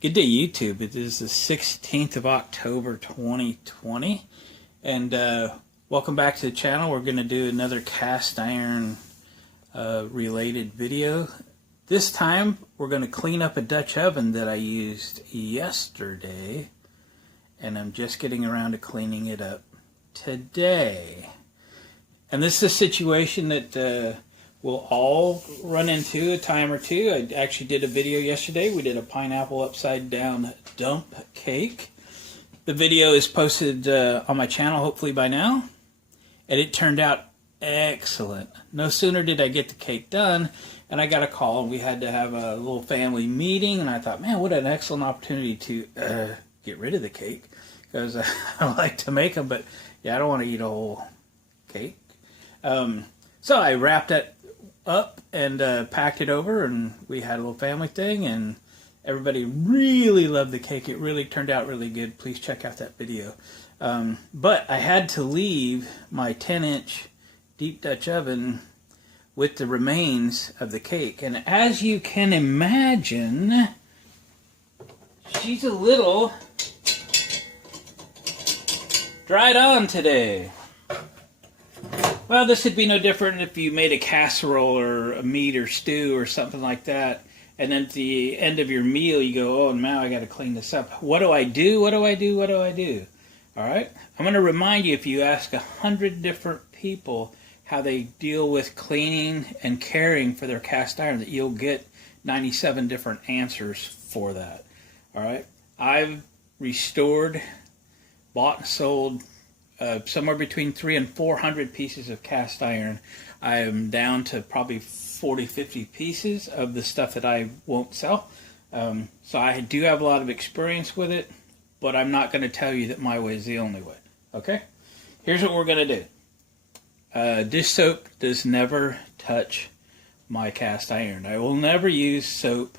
Good day, YouTube. It is the 16th of October, 2020, and welcome back to the channel. We're going to do another cast iron related video. This time, we're going to clean up a Dutch oven that I used yesterday, and I'm just getting around to cleaning it up today. And this is a situation that we'll all run into a time or two. I actually did a video yesterday. We did a pineapple upside down dump cake. The video is posted on my channel hopefully by now. And it turned out excellent. No sooner did I get the cake done and I got a call, and we had to have a little family meeting, and I thought, man, what an excellent opportunity to get rid of the cake, because I like to make them, but yeah, I don't want to eat a whole cake. So I wrapped it up and packed it over, and we had a little family thing, and everybody really loved the cake. It really turned out really good. Please check out that video. But I had to leave my 10-inch deep Dutch oven with the remains of the cake, and as you can imagine, she's a little dried on today. Well, this would be no different if you made a casserole or a meat or stew or something like that, and then at the end of your meal you go, oh, now I got to clean this up. What do I do? What do I do? What do I do? All right? I'm going to remind you, if you ask 100 different people how they deal with cleaning and caring for their cast iron, that you'll get 97 different answers for that. All right? I've restored, bought and sold somewhere between 300 and 400 pieces of cast iron. I am down to probably 40, 50 pieces of the stuff that I won't sell. So I do have a lot of experience with it, but I'm not going to tell you that my way is the only way. Okay? Here's what we're going to do. Dish soap does never touch my cast iron. I will never use soap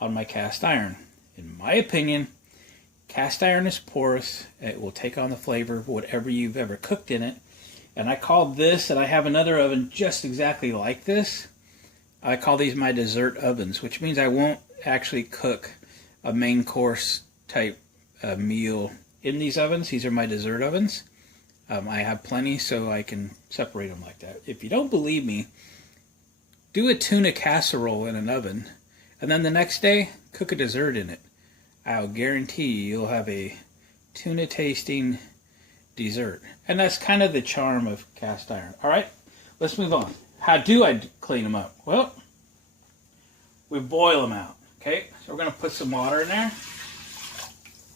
on my cast iron. In my opinion, cast iron is porous. It will take on the flavor of whatever you've ever cooked in it. And I call this, and I have another oven just exactly like this. I call these my dessert ovens, which means I won't actually cook a main course type meal in these ovens. These are my dessert ovens. I have plenty, so I can separate them like that. If you don't believe me, do a tuna casserole in an oven, and then the next day, cook a dessert in it. I'll guarantee you'll have a tuna tasting dessert. And that's kind of the charm of cast iron. All right, let's move on. How do I clean them up? Well, we boil them out. Okay, so we're going to put some water in there.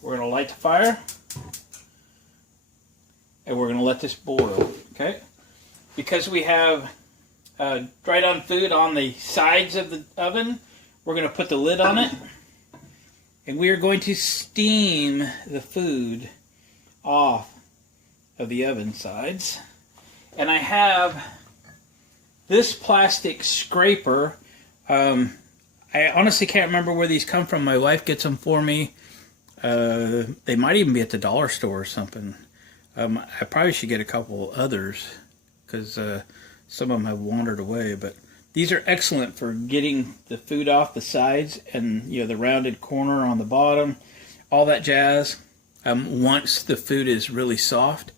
We're going to light the fire. And we're going to let this boil. Okay, because we have dried on food on the sides of the oven, we're going to put the lid on it. And we are going to steam the food off of the oven sides. And I have this plastic scraper. I honestly can't remember where these come from. My wife gets them for me. They might even be at the dollar store or something. I probably should get a couple others, because some of them have wandered away. But these are excellent for getting the food off the sides and, you know, the rounded corner on the bottom, all that jazz. Once the food is really soft,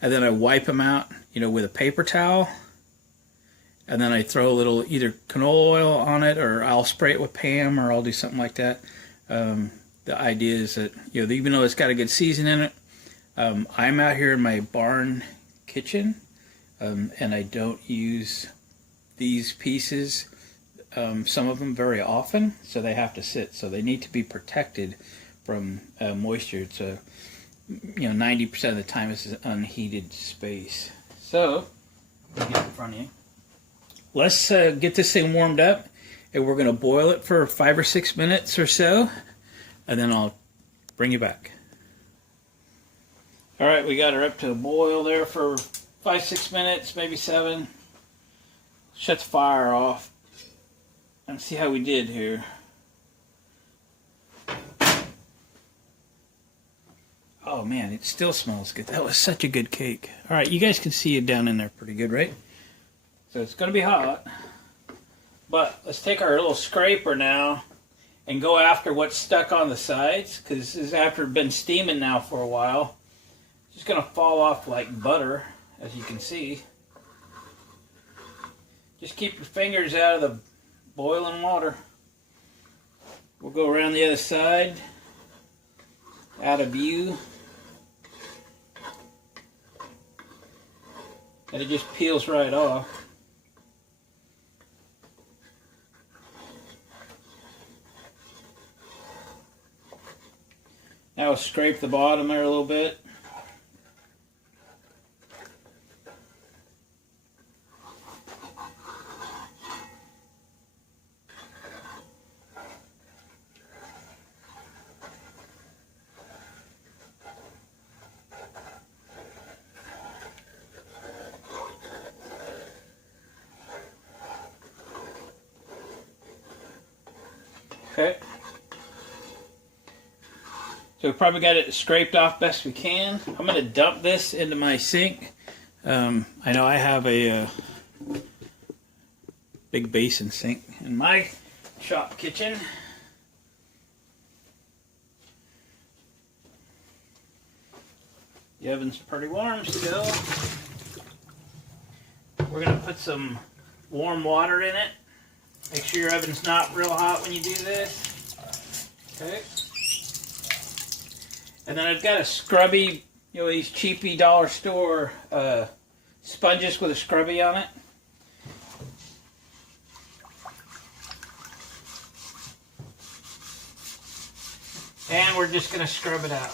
and then I wipe them out, you know, with a paper towel, and then I throw a little either canola oil on it, or I'll spray it with Pam, or I'll do something like that. The idea is that, you know, even though it's got a good season in it, I'm out here in my barn kitchen, and I don't use these pieces, some of them, very often, so they have to sit. So they need to be protected from moisture. It's a, you know, 90% of the time it's an unheated space. So, let me get in front of you. Let's get this thing warmed up, and we're going to boil it for 5 or 6 minutes or so, and then I'll bring you back. All right, we got her up to a boil there for 5, 6 minutes, maybe 7. Shut the fire off and see how we did here. Oh man, it still smells good. That was such a good cake. All right, you guys can see it down in there pretty good, right? So it's going to be hot. But let's take our little scraper now and go after what's stuck on the sides, because this is after it's been steaming now for a while. It's just going to fall off like butter, as you can see. Just keep your fingers out of the boiling water. We'll go around the other side, out of view. And it just peels right off. Now we'll scrape the bottom there a little bit. Okay. So we probably got it scraped off best we can. I'm going to dump this into my sink. I know I have a big basin sink in my shop kitchen. The oven's pretty warm still. We're going to put some warm water in it. Make sure your oven's not real hot when you do this. Okay. And then I've got a scrubby, these cheapy dollar store sponges with a scrubby on it. And we're just going to scrub it out.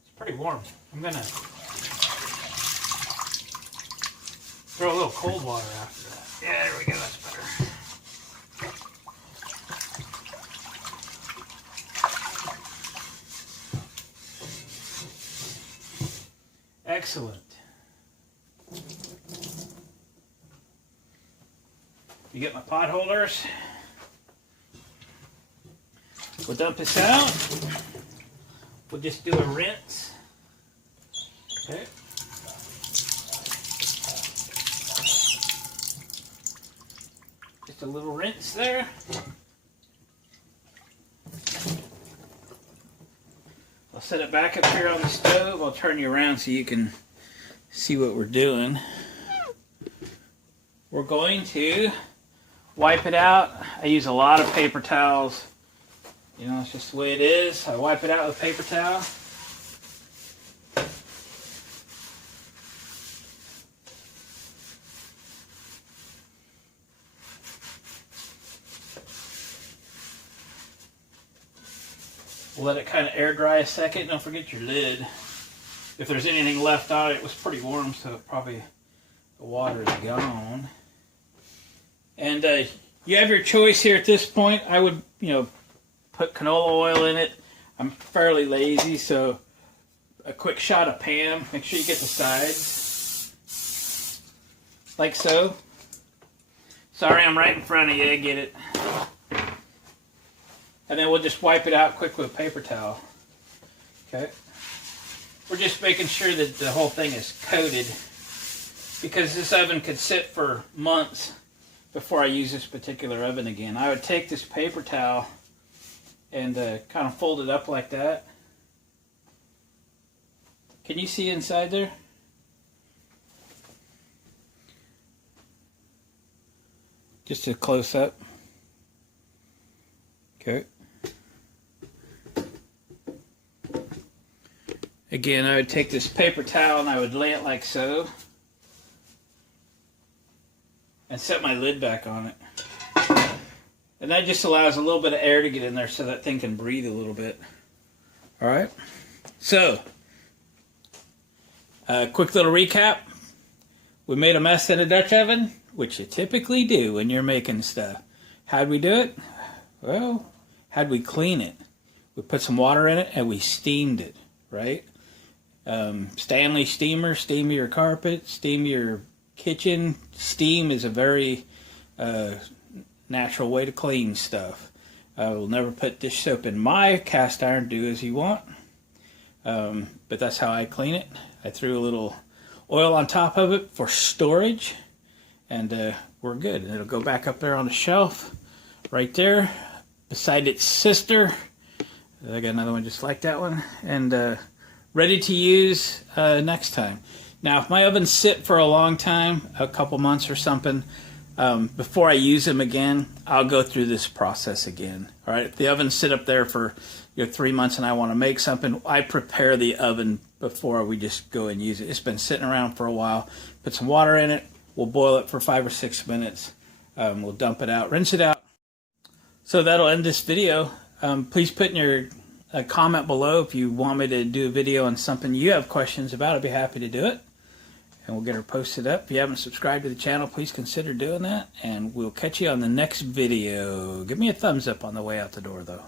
It's pretty warm. I'm going to throw a little cold water after that. Yeah, there we go, that's better. Excellent. You get my pot holders. We'll dump this out. We'll just do a rinse. Okay. Just a little rinse there. I'll set it back up here on the stove. I'll turn you around so you can see what we're doing. We're going to wipe it out. I use a lot of paper towels. It's just the way it is. I wipe it out with a paper towel. Let it kind of air dry a second. Don't forget your lid. If there's anything left on it, it was pretty warm, so probably the water is gone. And you have your choice here at this point. I would, put canola oil in it. I'm fairly lazy, so a quick shot of Pam. Make sure you get the sides. Like so. Sorry, I'm right in front of you. Get it. And then we'll just wipe it out quick with a paper towel. Okay. We're just making sure that the whole thing is coated, because this oven could sit for months before I use this particular oven again. I would take this paper towel and kind of fold it up like that. Can you see inside there? Just a close up. Okay. Again, I would take this paper towel and I would lay it like so. And set my lid back on it. And that just allows a little bit of air to get in there so that thing can breathe a little bit. Alright. So, quick little recap. We made a mess in a Dutch oven, which you typically do when you're making stuff. How'd we do it? Well, how'd we clean it? We put some water in it and we steamed it, right? Stanley steamer, steam your carpet, steam your kitchen. Steam is a very natural way to clean stuff. I will never put dish soap in my cast iron. Do as you want. But that's how I clean it. I threw a little oil on top of it for storage. And we're good. And it'll go back up there on the shelf right there beside its sister. I got another one just like that one, and ready to use next time. Now, if my ovens sit for a long time, a couple months or something, before I use them again, I'll go through this process again. All right, if the ovens sit up there for 3 months and I want to make something, I prepare the oven before we just go and use it. It's been sitting around for a while. Put some water in it. We'll boil it for 5 or 6 minutes. We'll dump it out, rinse it out. So that'll end this video. Please put in your comment below if you want me to do a video on something you have questions about. I'd be happy to do it. And we'll get her posted up. If you haven't subscribed to the channel, please consider doing that. And we'll catch you on the next video. Give me a thumbs up on the way out the door, though.